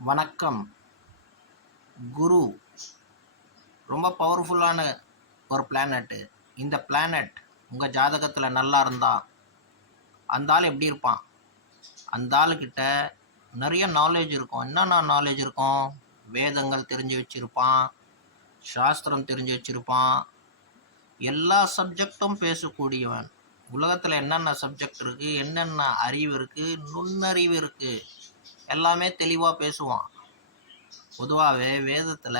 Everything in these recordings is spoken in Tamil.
வணக்கம். குரு ரொம்ப பவர்ஃபுல்லான ஒரு பிளானட்டு. இந்த பிளானட் உங்கள் ஜாதகத்தில் நல்லா இருந்தா அந்த ஆள் எப்படி இருப்பான்? அந்த ஆளுக்கிட்ட நிறைய நாலேஜ் இருக்கும். என்னென்ன நாலேஜ் இருக்கும்? வேதங்கள் தெரிஞ்சு வச்சுருப்பான், சாஸ்திரம் தெரிஞ்சு வச்சுருப்பான், எல்லா சப்ஜெக்டும் பேசக்கூடியவன். உலகத்தில் என்னென்ன சப்ஜெக்ட் இருக்குது, என்னென்ன அறிவு இருக்குது, நுண்ணறிவு இருக்குது, எல்லாமே தெளிவாக பேசுவான். பொதுவாகவே வேதத்தில்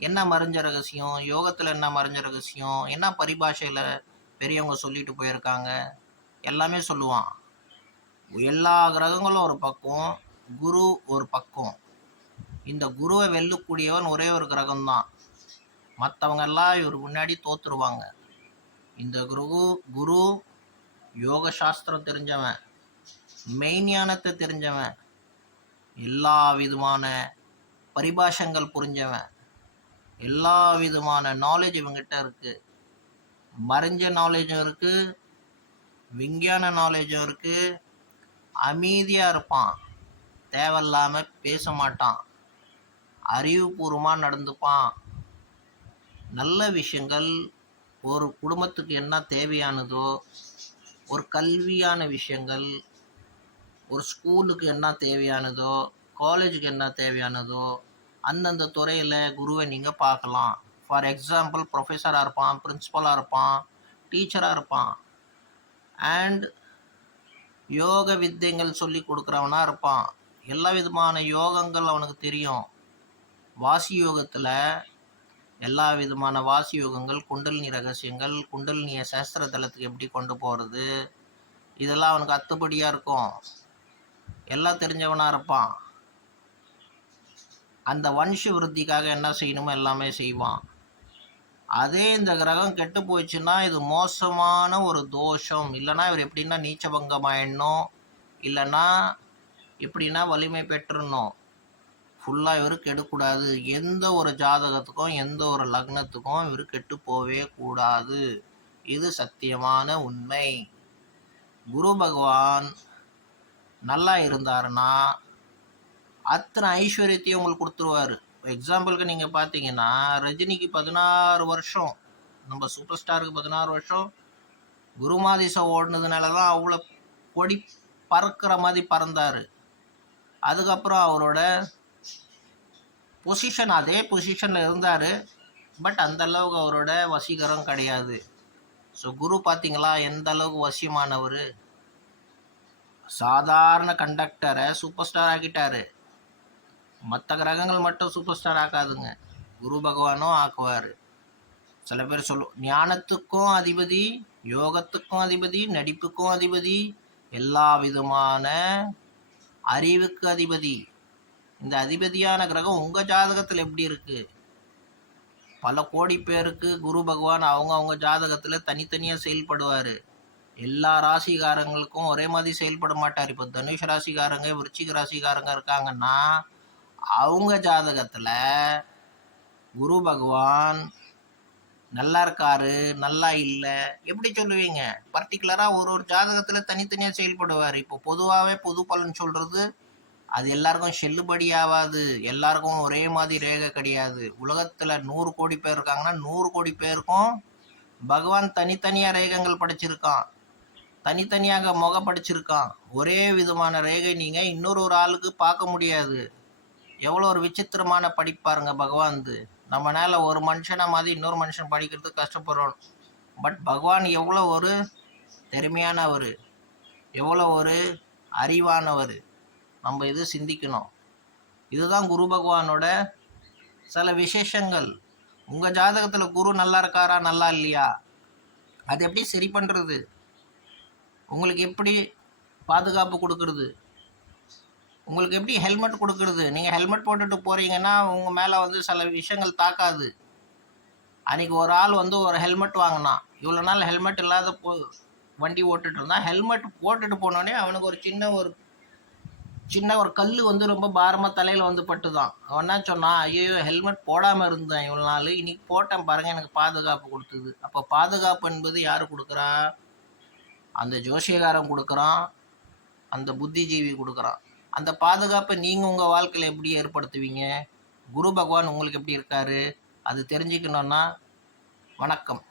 என்ன மறைஞ்ச ரகசியம், யோகத்தில் என்ன மறைஞ்ச ரகசியம், என்ன பரிபாஷையில் பெரியவங்க சொல்லிட்டு போயிருக்காங்க, எல்லாமே சொல்லுவான். எல்லா கிரகங்களும் ஒரு பக்கம், குரு ஒரு பக்கம். இந்த குருவை வெல்லக்கூடியவன் ஒரே ஒரு கிரகம்தான். மற்றவங்க எல்லாம் இவர் முன்னாடி தோத்துருவாங்க. இந்த குரு யோக சாஸ்திரம் தெரிஞ்சவன், மெய்ஞானத்தை தெரிஞ்சவன், எல்லா விதமான பரிபாஷங்கள் புரிஞ்சவன், எல்லா விதமான நாலேஜ் இவங்கிட்ட இருக்குது. மறைஞ்ச நாலேஜும் இருக்குது, விஞ்ஞான நாலேஜும் இருக்குது. அமைதியாக இருப்பான், தேவையில்லாமல் பேச மாட்டான், அறிவுபூர்வமாக நடந்துப்பான். நல்ல விஷயங்கள், ஒரு குடும்பத்துக்கு என்ன தேவையானதோ, ஒரு கல்வியான விஷயங்கள், ஒரு ஸ்கூலுக்கு என்ன தேவையானதோ, காலேஜுக்கு என்ன தேவையானதோ, அந்தந்த துறையில் குருவை நீங்கள் பார்க்கலாம். ஃபார் எக்ஸாம்பிள், ப்ரொஃபஸராக இருப்பான், பிரின்ஸிபலாக இருப்பான், டீச்சராக இருப்பான். அண்ட் யோக வித்தைகள் சொல்லி கொடுக்குறவனா இருப்பான். எல்லா விதமான யோகங்கள் அவனுக்கு தெரியும். வாசி யோகத்தில் எல்லா விதமான வாசி யோகங்கள், குண்டலினி ரகசியங்கள், குண்டலினிய சாஸ்திர தளத்துக்கு எப்படி கொண்டு போகிறது, இதெல்லாம் அவனுக்கு அத்துப்படியாக இருக்கும். எல்லாம் தெரிஞ்சவனாக இருப்பான். அந்த வம்ச விருத்திக்காக என்ன செய்யணுமோ எல்லாமே செய்வான். அதே இந்த கிரகம் கெட்டு போயிடுச்சுன்னா இது மோசமான ஒரு தோஷம். இல்லைனா இவர் எப்படின்னா நீச்சபங்கமாயிடணும், இல்லைன்னா எப்படின்னா வலிமை பெற்றுடணும். ஃபுல்லாக இவர் கெடக்கூடாது. எந்த ஒரு ஜாதகத்துக்கும் எந்த ஒரு லக்னத்துக்கும் இவர் கெட்டு போவே கூடாது. இது சத்தியமான உண்மை. குரு பகவான் நல்லா இருந்தாருன்னா அத்தனை ஐஸ்வர்யத்தையும் உங்களுக்கு கொடுத்துருவார். எக்ஸாம்பிளுக்கு நீங்கள் பார்த்தீங்கன்னா, ரஜினிக்கு 16 வருஷம், நம்ம சூப்பர் ஸ்டாருக்கு 16 வருஷம் குருமாதிசம் ஓடினதுனால தான் அவ்வளோ கொடி பறக்கிற மாதிரி பறந்தார். அதுக்கப்புறம் அவரோட பொசிஷன் அதே பொசிஷனில் இருந்தார். பட் அந்த அளவுக்கு அவரோட வசீகரம் கிடையாது. ஸோ குரு பார்த்தீங்களா எந்த அளவுக்கு வசியமானவர். சாதாரண கண்டக்டரை சூப்பர் ஸ்டார் ஆக்கிட்டாரு. மற்ற கிரகங்கள் மட்டும் சூப்பர் ஸ்டார் ஆக்காதுங்க, குரு பகவானும் ஆக்குவார். சில பேர் ஞானத்துக்கும் அதிபதி, யோகத்துக்கும் அதிபதி, நடிப்புக்கும் அதிபதி, எல்லா விதமான அறிவுக்கு அதிபதி. இந்த அதிபதியான கிரகம் உங்கள் ஜாதகத்தில் எப்படி இருக்குது? பல கோடி பேருக்கு குரு பகவான் அவங்க ஜாதகத்தில் தனித்தனியாக செயல்படுவார். எல்லா ராசிகாரங்களுக்கும் ஒரே மாதிரி செயல்பட மாட்டார். இப்போ தனுஷ் ராசிக்காரங்க, விருச்சிக ராசிக்காரங்க இருக்காங்கன்னா அவங்க ஜாதகத்தில் குரு பகவான் நல்லா இருக்காரு, நல்லா இல்லை எப்படி சொல்லுவீங்க? பர்டிகுலராக ஒரு ஜாதகத்தில் தனித்தனியாக செயல்படுவார். இப்போ பொதுவாகவே பொது பலன் சொல்கிறது அது எல்லாருக்கும் செல்லுபடி ஆகாது. எல்லாருக்கும் ஒரே மாதிரி ரேகை கிடையாது. உலகத்தில் 100 கோடி பேர் இருக்காங்கன்னா 100 கோடி பேருக்கும் பகவான் தனித்தனியாக ரேகங்கள் படைச்சிருக்கான், தனித்தனியாக முகம் படைச்சிருக்கான். ஒரே விதமான ரேகை நீங்கள் இன்னொரு ஆளுக்கு பார்க்க முடியாது. எவ்வளோ ஒரு விசித்திரமான படிப்பாருங்க பகவான். நம்மளால ஒரு மனுஷனை மாதிரி இன்னொரு மனுஷன் படிக்கிறதுக்கு கஷ்டப்படுறோம். பட் பகவான் எவ்வளோ ஒரு திறமையானவர், எவ்வளோ ஒரு அறிவானவர், நம்ம இது சிந்திக்கணும். இதுதான் குரு பகவானோட சில விசேஷங்கள். உங்கள் ஜாதகத்தில் குரு நல்லா இருக்காரா நல்லா இல்லையா, அது எப்படி சரி பண்ணுறது, உங்களுக்கு எப்படி பாதுகாப்பு கொடுக்கறது, உங்களுக்கு எப்படி ஹெல்மெட் கொடுக்கறது. நீங்கள் ஹெல்மெட் போட்டுட்டு போகிறீங்கன்னா உங்கள் மேலே சில விஷயங்கள் தாக்காது. அன்றைக்கி ஒரு ஆள் ஒரு ஹெல்மெட் வாங்கினான். இவ்வளோ நாள் ஹெல்மெட் இல்லாத வண்டி ஓட்டுட்டு இருந்தான். ஹெல்மெட் போட்டுட்டு போனோடனே அவனுக்கு ஒரு சின்ன ஒரு கல் ரொம்ப பாரமாக தலையில் பட்டுதான். அவன் என்ன சொன்னான், ஐயோ ஹெல்மெட் போடாமல் இருந்தேன் இவ்வளோ நாள், இன்னைக்கு போட்டேன் பாருங்கள் எனக்கு பாதுகாப்பு கொடுத்தது. அப்போ பாதுகாப்பு என்பது யார் கொடுக்குறா? அந்த ஜோசியகாரன் கொடுக்குறான், அந்த புத்திஜீவி கொடுக்குறான். அந்த பாதுகாப்பை நீங்கள் உங்கள் வாழ்க்கையில் எப்படி ஏற்படுத்துவீங்க? குரு பகவான் உங்களுக்கு எப்படி இருக்காரு? அது தெரிஞ்சுக்கணுன்னா வணக்கம்.